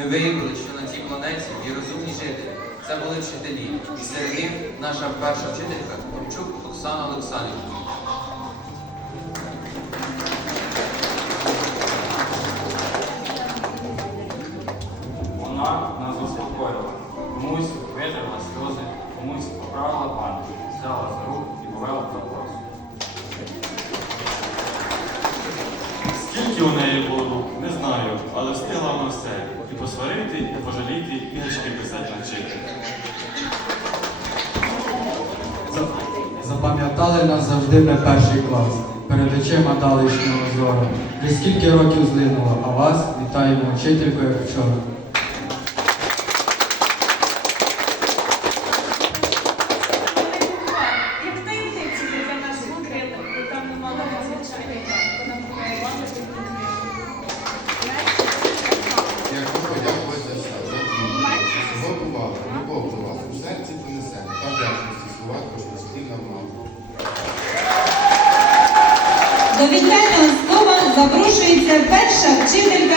виявили, що на цій планеті є розумні жителі. Це були вчителі. І серед них наша перша вчителька Томчук Оксана Олександрівна. Вона нас заспокоїла. Комусь витерла сльози, комусь поправила пам'ять, взяла за руку і повела до класу. У неї було не знаю, пожаліти, книжки писати навчити. За- Запам'ятали нас завжди ми перший клас. Перед очима далечного зору. Вже скільки років злинуло, а вас вітаємо вчителько, як вчора. Як таємниці нас там До вітального слова запрошується перша вчителька.